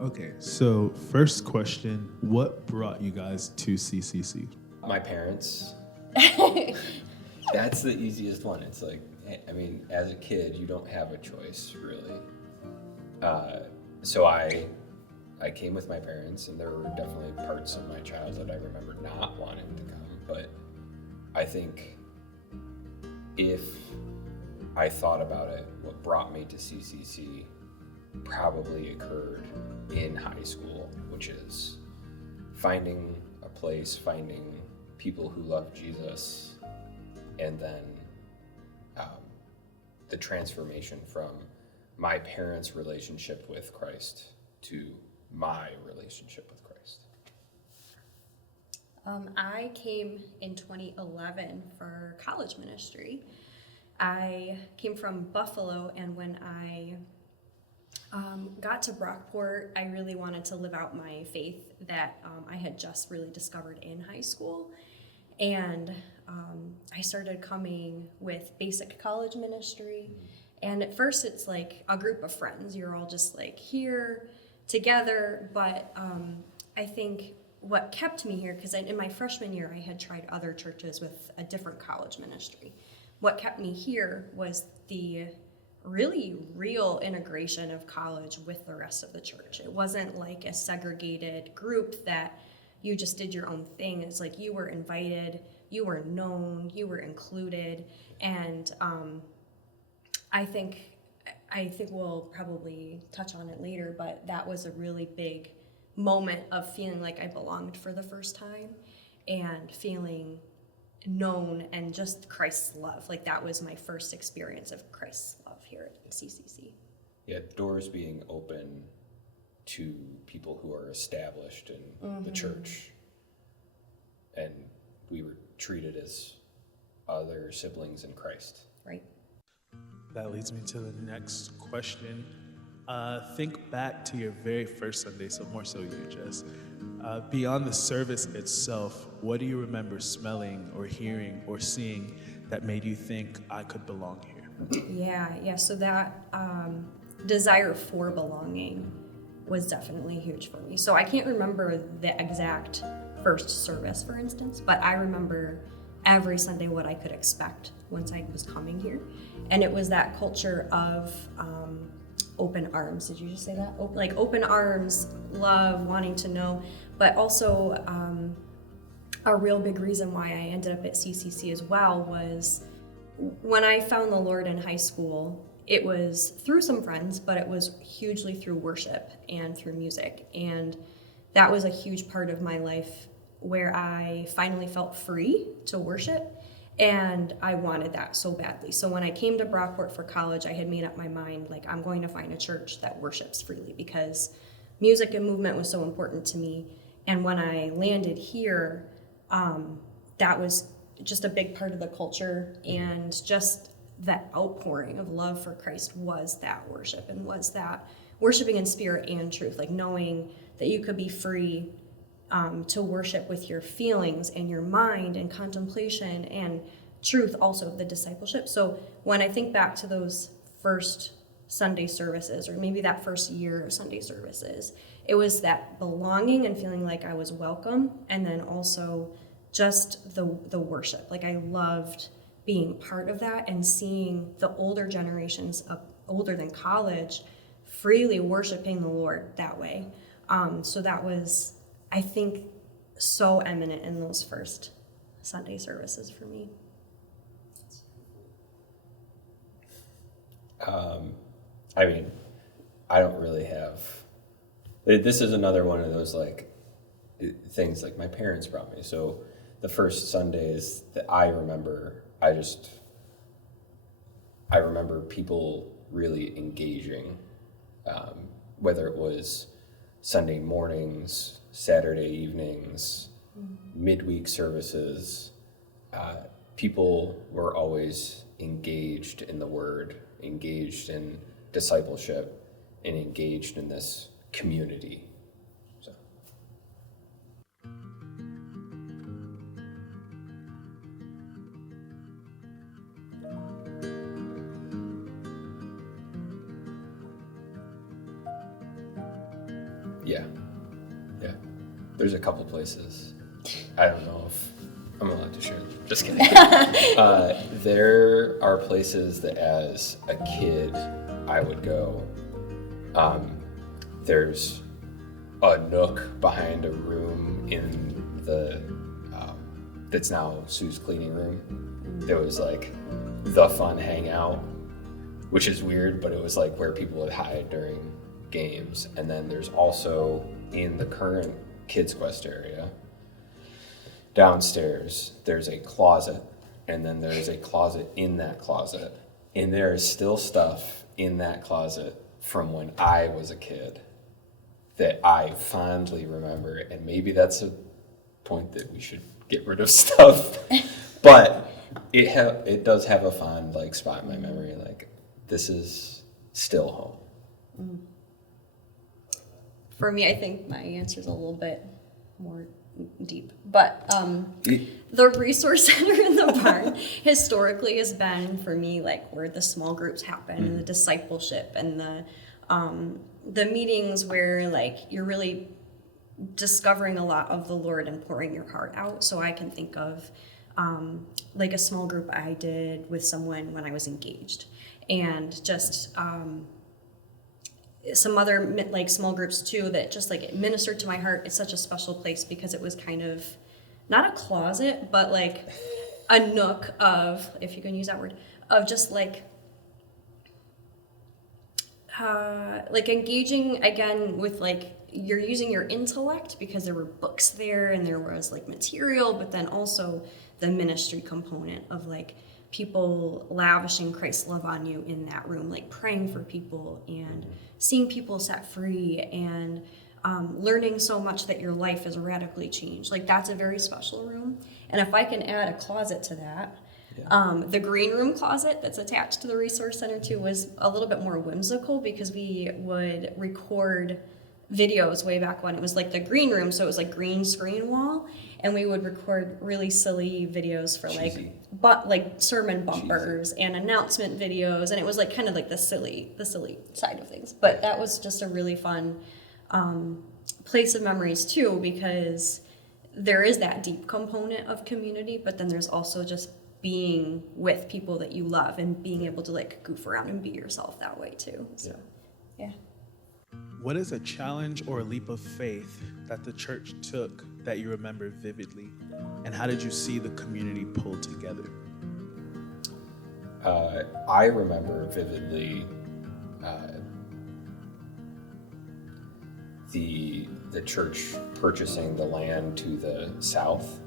Okay, so first question, what brought you guys to CCC? My parents. That's the easiest one. It's like, I mean, as a kid, you don't have a choice, really. Uh, so I came with my parents, and there were definitely parts of my childhood I remember not wanting to come. But I think if I thought about it, what brought me to CCC probably occurred in high school, which is finding a place, finding people who love Jesus, and then um, the transformation from my parents' relationship with Christ to my relationship with Christ. I came in 2011 for college ministry. I came from Buffalo, and when I got to Brockport, I really wanted to live out my faith that I had just really discovered in high school. And I started coming with basic college ministry. And at first, it's like a group of friends. You're all just like here together. But I think what kept me here, because in my freshman year, I had tried other churches with a different college ministry. What kept me here was the really real integration of college with the rest of the church. It wasn't like a segregated group that you just did your own thing. It's like you were invited, you were known, you were included, and I think we'll probably touch on it later, but that was a really big moment of feeling like I belonged for the first time and feeling known and just Christ's love. Like that was my first experience of Christ's love here at CCC. Yeah, doors being open to people who are established in the church, and we were treated as other siblings in Christ. Right. That leads me to the next question. Think back to your very first Sunday, so more so you, Jess. Beyond the service itself, what do you remember smelling or hearing or seeing that made you think I could belong here? Yeah. So that desire for belonging was definitely huge for me. So I can't remember the exact first service, for instance, but I remember every Sunday what I could expect once I was coming here. And it was that culture of open arms. Did you just say that? Like open arms, love, wanting to know, but also a real big reason why I ended up at CCC as well was when I found the Lord in high school, it was through some friends, but it was hugely through worship and through music. And that was a huge part of my life where I finally felt free to worship. And I wanted that so badly. So when I came to Brockport for college, I had made up my mind, like, I'm going to find a church that worships freely because music and movement was so important to me. And when I landed here, that was just a big part of the culture, and just that outpouring of love for Christ was that worship, and was that worshiping in spirit and truth, like knowing that you could be free to worship with your feelings and your mind and contemplation and truth, also the discipleship. So when I think back to those first Sunday services, or maybe that first year of Sunday services, it was that belonging and feeling like I was welcome, and then also just the worship. Like I loved being part of that and seeing the older generations older than college freely worshiping the Lord that way. So that was, I think, so eminent in those first Sunday services for me. I mean, I don't really have. This is another one of those like things like my parents brought me. So the first Sundays that I remember, I remember people really engaging, whether it was Sunday mornings, Saturday evenings, midweek services. People were always engaged in the Word, engaged in discipleship, and engaged in this community. So. Yeah. Yeah. There's a couple places. I don't know if I'm allowed to share them. Just kidding. There are places that as a kid I would go. There's a nook behind a room in the that's now Sue's cleaning room. There was like the fun hangout, which is weird, but it was like where people would hide during games. And then there's also in the current Kids Quest area, downstairs, there's a closet, and then there's a closet in that closet. And there is still stuff in that closet from when I was a kid that I fondly remember. And maybe that's a point that we should get rid of stuff. But it does have a fond like spot in my memory. Like, this is still home. For me, I think my answer is a little bit more deep, but the resource center in the barn historically has been for me like where the small groups happen and the discipleship and the meetings where like you're really discovering a lot of the Lord and pouring your heart out. So I can think of like a small group I did with someone when I was engaged, and just some other like small groups too that just like it ministered to my heart. It's such a special place because it was kind of not a closet, but like a nook of, if you can use that word, of just like engaging again with like you're using your intellect because there were books there and there was like material, but then also the ministry component of like people lavishing Christ's love on you in that room, like praying for people and seeing people set free and learning so much that your life is radically changed. Like that's a very special room. And if I can add a closet to that, the green room closet that's attached to the resource center too was a little bit more whimsical because we would record videos way back when it was like the green room, so it was like green screen wall, and we would record really silly videos for like sermon bumpers and announcement videos, and it was like kind of like the silly side of things. But that was just a really fun place of memories too, because there is that deep component of community, but then there's also just being with people that you love and being able to like goof around and be yourself that way too. So yeah. What is a challenge or a leap of faith that the church took that you remember vividly? And how did you see the community pull together? I remember vividly the church purchasing the land to the south.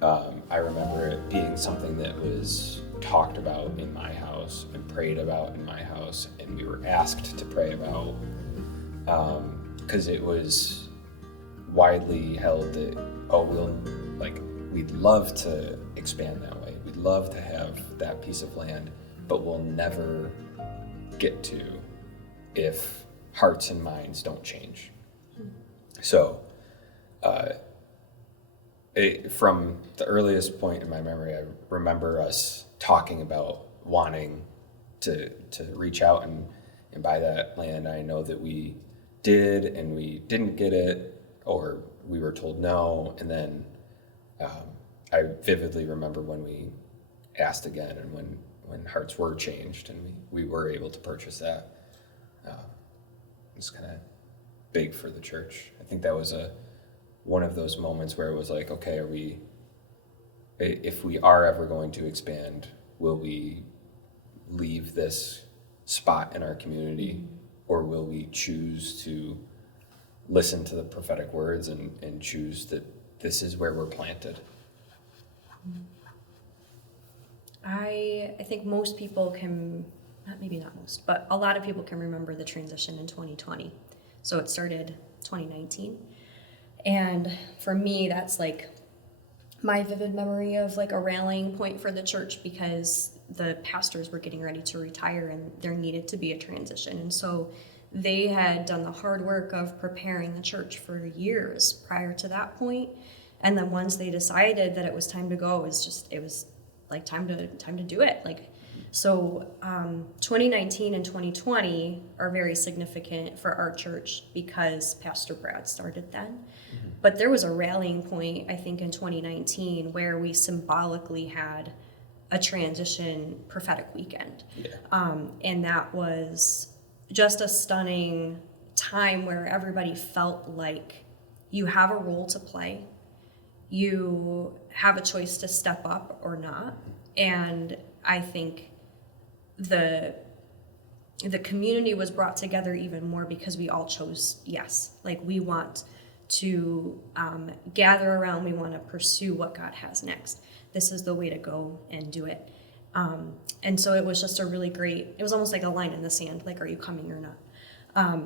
I remember it being something that was talked about in my house and prayed about in my house, and we were asked to pray about because it was widely held that we'd love to expand that way. We'd love to have that piece of land, but we'll never get to if hearts and minds don't change. So from the earliest point in my memory, I remember us talking about wanting to reach out and buy that land. I know that we did, and we didn't get it, or we were told no, and then I vividly remember when we asked again and when hearts were changed and we were able to purchase that. It was kind of big for the church. I think that was one of those moments where it was like, okay, if we are ever going to expand, will we leave this spot in our community, or will we choose to listen to the prophetic words and choose that this is where we're planted? I think most people can, maybe not most, but a lot of people can remember the transition in 2020. So it started 2019. And for me, that's like my vivid memory of like a rallying point for the church, because the pastors were getting ready to retire and there needed to be a transition. And so they had done the hard work of preparing the church for years prior to that point. And then once they decided that it was time to go, it was like time to do it. Like So 2019 and 2020 are very significant for our church because Pastor Brad started then. But there was a rallying point, I think, in 2019 where we symbolically had a transition prophetic weekend. And that was just a stunning time where everybody felt like you have a role to play. You have a choice to step up or not. And I think the community was brought together even more because we all chose yes. Like, we want to gather around, we want to pursue what God has next. This is the way to go and do it. And so it was just a really great, it was almost like a line in the sand, like, are you coming or not?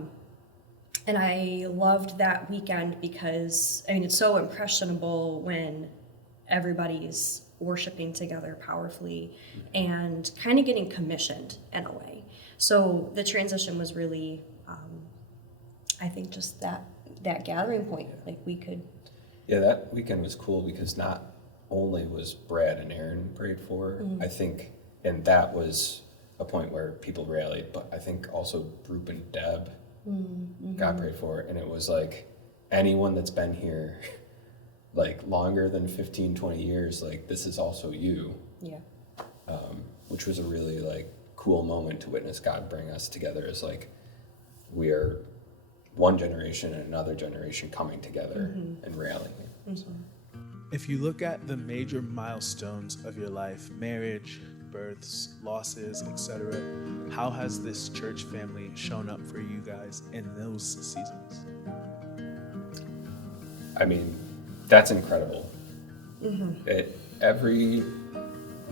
And I loved that weekend because, I mean, it's so impressionable when everybody's worshiping together powerfully and kind of getting commissioned in a way. So the transition was really, I think, just that gathering point. Like, we could. Yeah, that weekend was cool because not only was Brad and Aaron prayed for, I think, and that was a point where people rallied, but I think also Group and Deb got prayed for, and it was like anyone that's been here like longer than 15, 20 years, like, this is also you. Yeah. Which was a really like cool moment to witness God bring us together as like we are one generation and another generation coming together and rallying. So. If you look at the major milestones of your life, marriage, births, losses, etc., how has this church family shown up for you guys in those seasons? I mean, that's incredible. At every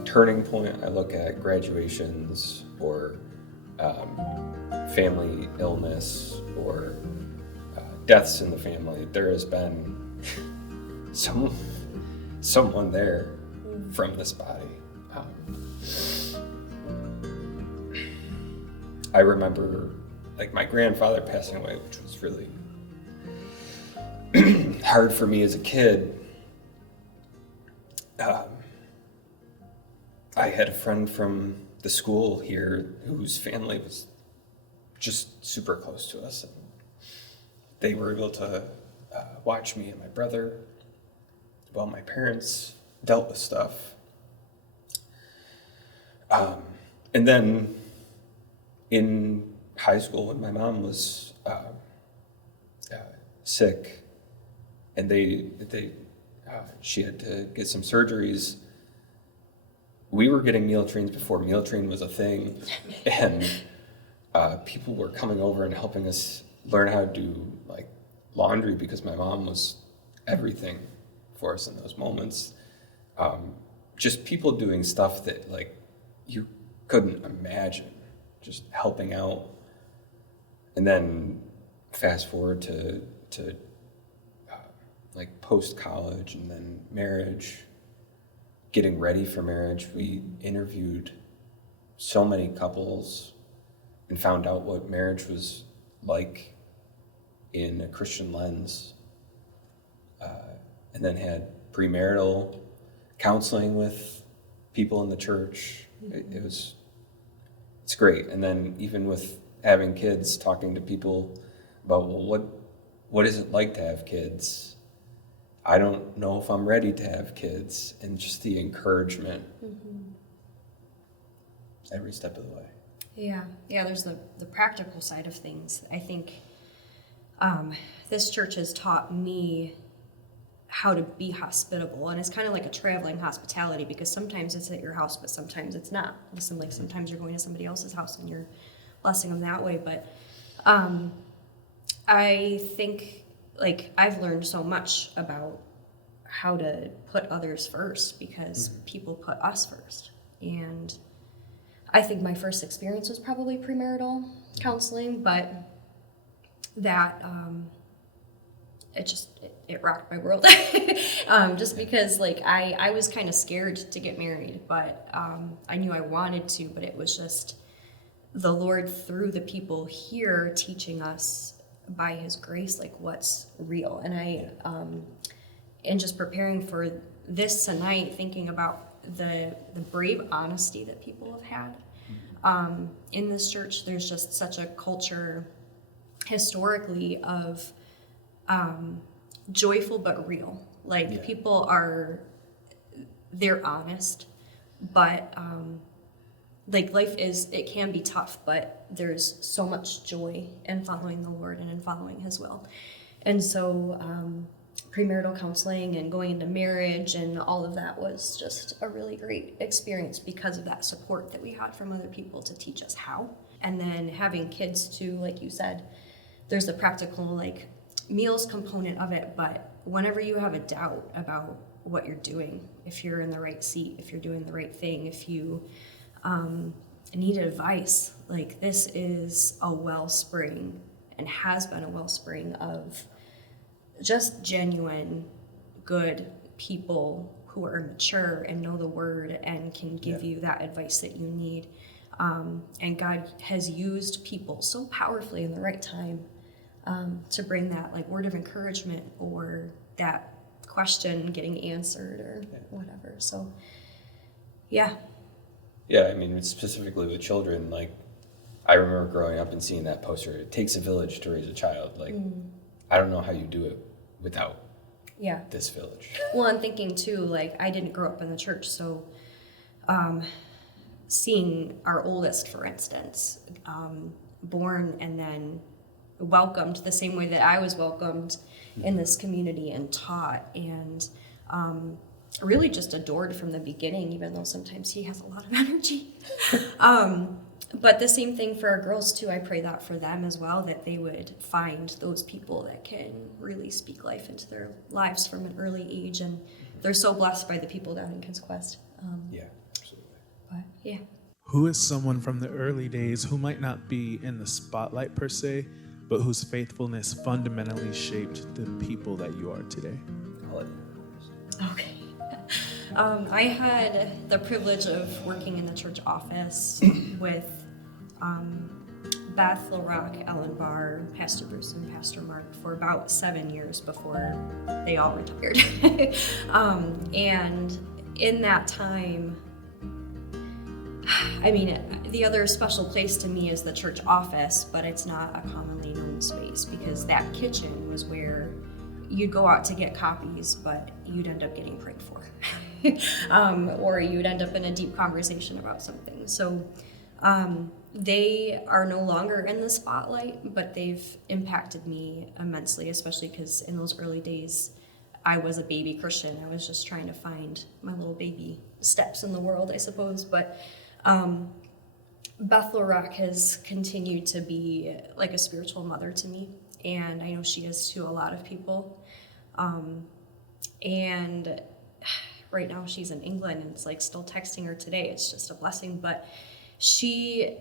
turning point, I look at graduations or family illness or deaths in the family, there has been someone there from this body. I remember, like, my grandfather passing away, which was really hard for me as a kid. I had a friend from the school here whose family was just super close to us, and they were able to watch me and my brother while my parents dealt with stuff. And then in high school, when my mom was sick, and she had to get some surgeries, we were getting meal trains before meal train was a thing, and people were coming over and helping us learn how to do like laundry because my mom was everything for us in those moments. Just people doing stuff that like you couldn't imagine, just helping out. And then fast forward to like post-college and then marriage, getting ready for marriage. We interviewed so many couples and found out what marriage was like in a Christian lens, and then had premarital counseling with people in the church. It's great. And then even with having kids, talking to people about, well, what is it like to have kids? I don't know if I'm ready to have kids, and just the encouragement every step of the way. Yeah, there's the practical side of things. I think this church has taught me how to be hospitable, and it's kind of like a traveling hospitality, because sometimes it's at your house, but sometimes it's not. Listen, like sometimes you're going to somebody else's house and you're blessing them that way. But I think, like, I've learned so much about how to put others first, because people put us first. And I think my first experience was probably premarital counseling, but that it rocked my world. Just because, like, I was kind of scared to get married, but I knew I wanted to, but it was just the Lord through the people here teaching us by his grace, like, what's real. And and just preparing for this tonight, thinking about the brave honesty that people have had. In this church, there's just such a culture historically of joyful but real. Like people they're honest, but like life it can be tough, but there's so much joy in following the Lord and in following His will. And so premarital counseling and going into marriage and all of that was just a really great experience because of that support that we had from other people to teach us how. And then having kids too, like you said, there's a practical like meals component of it, but whenever you have a doubt about what you're doing, if you're in the right seat, if you're doing the right thing, if you need advice, like this is a wellspring and has been a wellspring of just genuine, good people who are mature and know the word and can give you that advice that you need. And God has used people so powerfully in the right time to bring that like word of encouragement or that question getting answered or whatever. So, yeah. Yeah, I mean, specifically with children, like, I remember growing up and seeing that poster, it takes a village to raise a child. Like, I don't know how you do it without this village. Well, I'm thinking too, like, I didn't grow up in the church, so seeing our oldest, for instance, born and then welcomed the same way that I was welcomed in this community and taught and really just adored from the beginning, even though sometimes he has a lot of energy. But the same thing for our girls too. I pray that for them as well, that they would find those people that can really speak life into their lives from an early age. And they're so blessed by the people down in Kids Quest. Yeah, absolutely. But yeah. Who is someone from the early days who might not be in the spotlight per se, but whose faithfulness fundamentally shaped the people that you are today? I'll let you know. Okay. I had the privilege of working in the church office with Beth LaRock, Ellen Barr, Pastor Bruce, and Pastor Mark for about 7 years before they all retired. And in that time, I mean, the other special place to me is the church office, but it's not a commonly known space because that kitchen was where you'd go out to get copies, but you'd end up getting prayed for. Or you'd end up in a deep conversation about something. So they are no longer in the spotlight, but they've impacted me immensely, especially because in those early days, I was a baby Christian. I was just trying to find my little baby steps in the world, I suppose. But Beth LaRock has continued to be like a spiritual mother to me, and I know she is to a lot of people. And right now she's in England, and it's like still texting her today. It's just a blessing, but she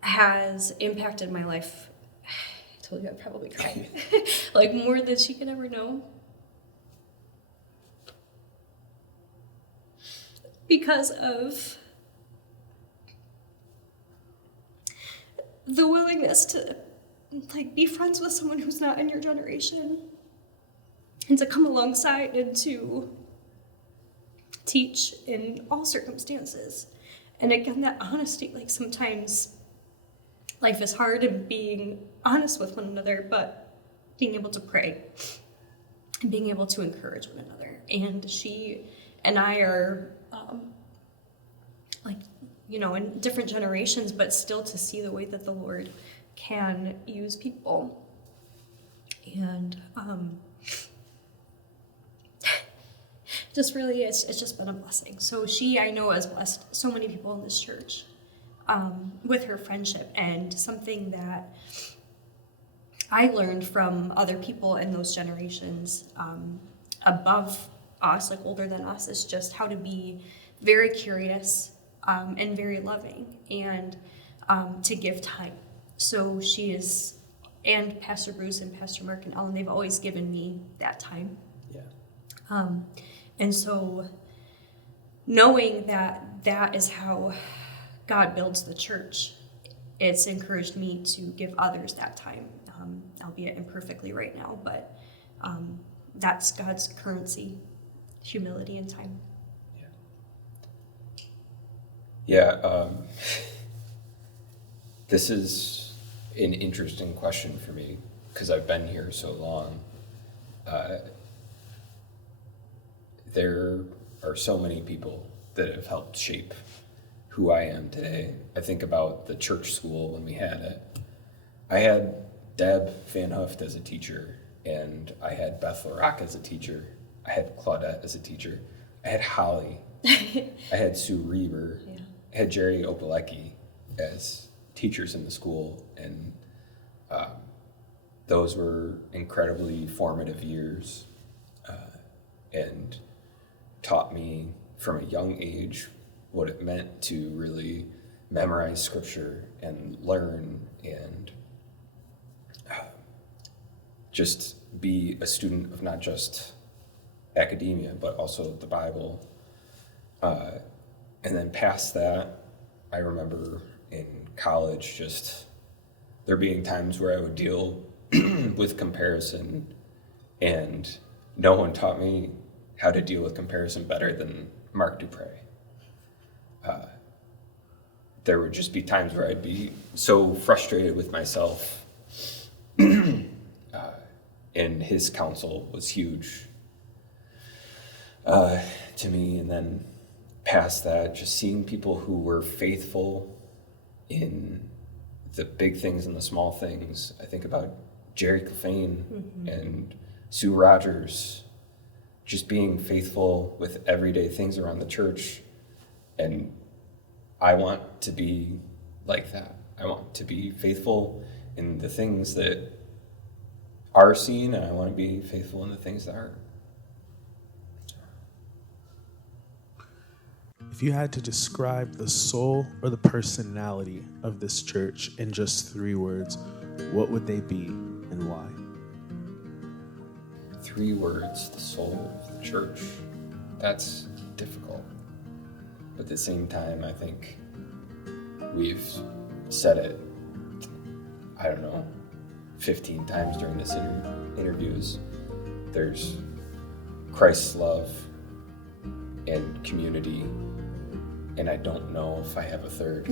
has impacted my life. I told you I'd probably cry. Like more than she could ever know. Because of the willingness to like be friends with someone who's not in your generation and to come alongside and to teach in all circumstances. And again, that honesty, like sometimes life is hard and being honest with one another, but being able to pray and being able to encourage one another. And she and I are like, you know, in different generations, but still to see the way that the Lord can use people. And just really, it's just been a blessing. So she, I know, has blessed so many people in this church with her friendship, and something that I learned from other people in those generations above us, like older than us, is just how to be very curious and very loving, and to give time. So she is, and Pastor Bruce and Pastor Mark and Ellen, they've always given me that time. Yeah. And so knowing that that is how God builds the church, it's encouraged me to give others that time, albeit imperfectly right now, but that's God's currency, humility and time. Yeah. Yeah, this is an interesting question for me because I've been here so long. There are so many people that have helped shape who I am today. I think about the church school when we had it. I had Deb Van Hooft as a teacher, and I had Beth LaRock as a teacher. I had Claudette as a teacher. I had Holly. I had Sue Reber. Yeah. I had Jerry Opalecki as teachers in the school, and those were incredibly formative years and taught me from a young age what it meant to really memorize scripture and learn and just be a student of not just academia, but also the Bible. And then past that, I remember in college just there being times where I would deal with comparison, and no one taught me how to deal with comparison better than Mark Dupre. There would just be times where I'd be so frustrated with myself, and his counsel was huge to me. And then past that, just seeing people who were faithful in the big things and the small things. I think about Jerry Clefane and Sue Rogers, just being faithful with everyday things around the church. And I want to be like that. I want to be faithful in the things that are seen, and I want to be faithful in the things that aren't. If you had to describe the soul or the personality of this church in just 3 words, what would they be and why? 3 words, the soul of the church. That's difficult. But at the same time, I think we've said it, 15 times during this interviews. There's Christ's love and community, and I don't know if I have a third.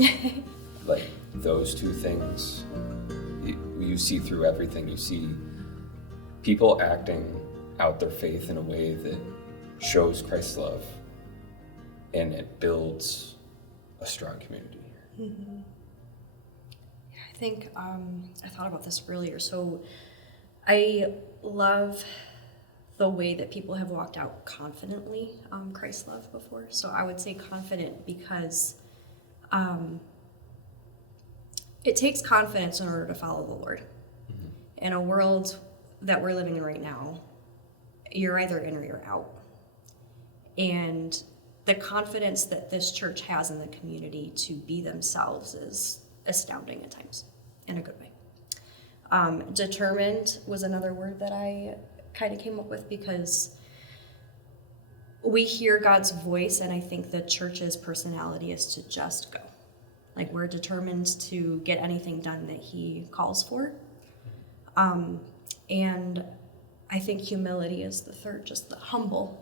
Like those 2 things, you see through everything. You see people acting out their faith in a way that shows Christ's love, and it builds a strong community here. Mm-hmm. Yeah, I think I thought about this earlier. So I love the way that people have walked out confidently Christ's love before. So I would say confident because it takes confidence in order to follow the Lord. Mm-hmm. In a world that we're living in right now, you're either in or you're out. And the confidence that this church has in the community to be themselves is astounding at times, in a good way. Determined was another word that I kind of came up with because we hear God's voice, and I think the church's personality is to just go. Like, we're determined to get anything done that he calls for. And I think humility is the third, just the humble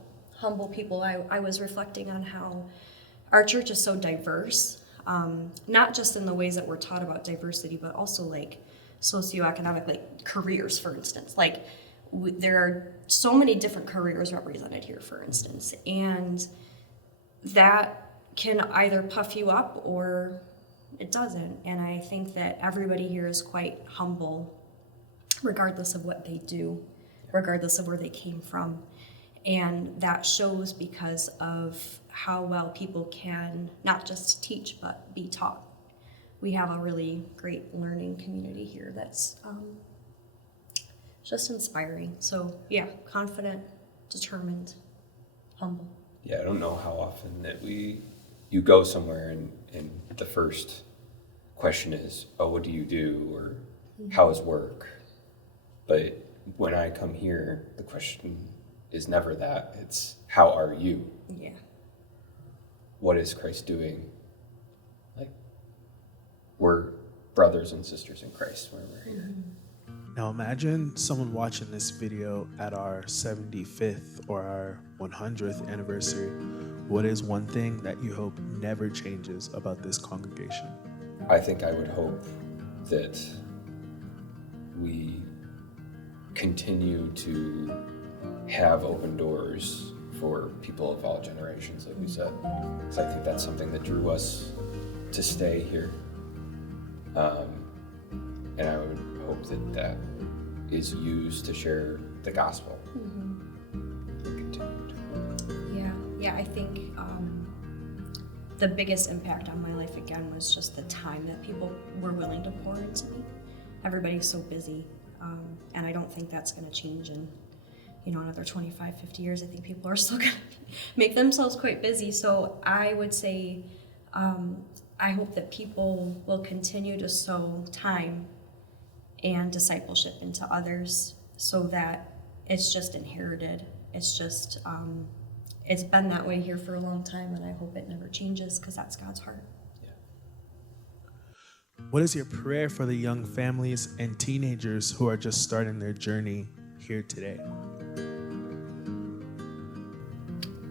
people. I was reflecting on how our church is so diverse, not just in the ways that we're taught about diversity, but also like socioeconomic, like careers, for instance. Like there are so many different careers represented here, for instance, and that can either puff you up or it doesn't. And I think that everybody here is quite humble, regardless of what they do, regardless of where they came from. And that shows because of how well people can not just teach, but be taught. We have a really great learning community here that's just inspiring. So yeah, confident, determined, humble. Yeah, I don't know how often that you go somewhere and the first question is, oh, what do you do? Or how is work? But when I come here, the question is never that. It's, how are you? Yeah. What is Christ doing? Like, we're brothers and sisters in Christ when we're here. Now imagine someone watching this video at our 75th or our 100th anniversary. what is one thing that you hope never changes about this congregation? I think I would hope that we continue to have open doors for people of all generations, like we said, because I think that's something that drew us to stay here. And I would hope that that is used to share the gospel. Yeah, I think the biggest impact on my life again was just the time that people were willing to pour into me. Everybody's so busy, and I don't think that's going to change in another 25, 50 years. I think people are still going to make themselves quite busy. So I would say I hope that people will continue to sow time and discipleship into others so that it's just inherited. It's just it's been that way here for a long time, and I hope it never changes, because that's God's heart. Yeah. What is your prayer for the young families and teenagers who are just starting their journey here today?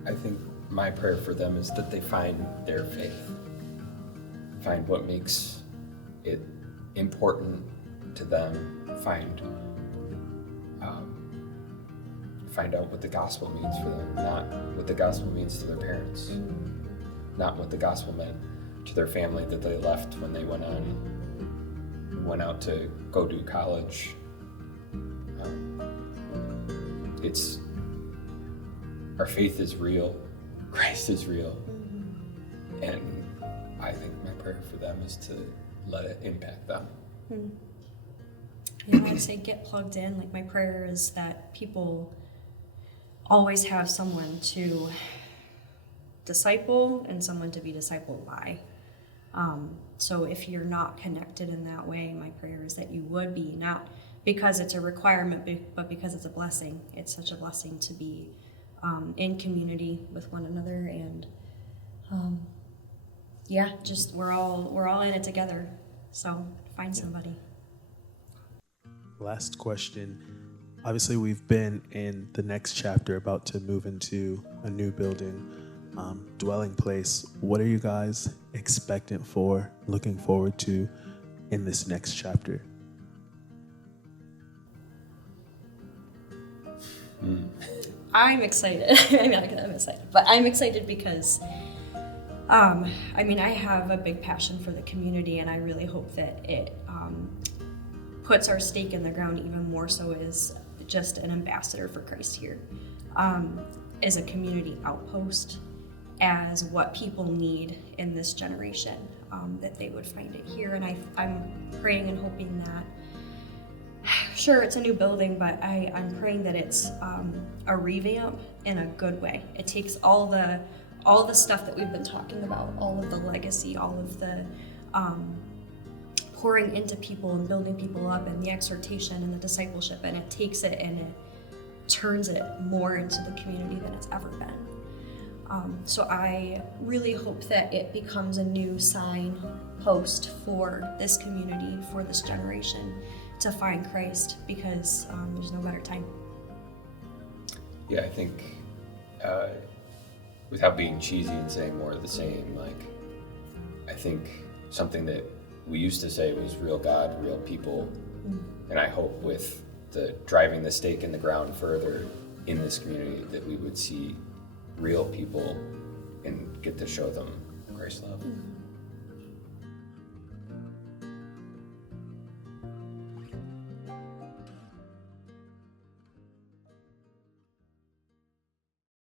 I think my prayer for them is that they find their faith, find what makes it important to them, find out what the gospel means for them, not what the gospel means to their parents, not what the gospel meant to their family that they left when they went out to go do college. It's our faith is real, Christ is real, and I think my prayer for them is to let it impact them. Yeah, I'd say get plugged in. Like, my prayer is that people always have someone to disciple and someone to be discipled by. So if you're not connected in that way, my prayer is that you would be, not because it's a requirement, but because it's a blessing. It's such a blessing to be in community with one another, and just we're all in it together. So find somebody. Last question. Obviously, we've been in the next chapter, about to move into a new building, dwelling place. What are you guys expectant for, looking forward to in this next chapter? I'm excited. I'm excited, but I'm excited because I have a big passion for the community, and I really hope that it puts our stake in the ground even more so as just an ambassador for Christ here, as a community outpost, as what people need in this generation, that they would find it here. And I'm praying and hoping that, sure, it's a new building, but I'm praying that it's a revamp in a good way. It takes all the stuff that we've been talking about, all of the legacy, all of the pouring into people and building people up, and the exhortation and the discipleship, and it takes it and it turns it more into the community than it's ever been. So I really hope that it becomes a new signpost for this community, for this generation, to find Christ, because there's no better time. Yeah, I think without being cheesy and saying more of the same, I think something that we used to say was real God, real people, and I hope with the driving the stake in the ground further in this community that we would see real people and get to show them Christ's love.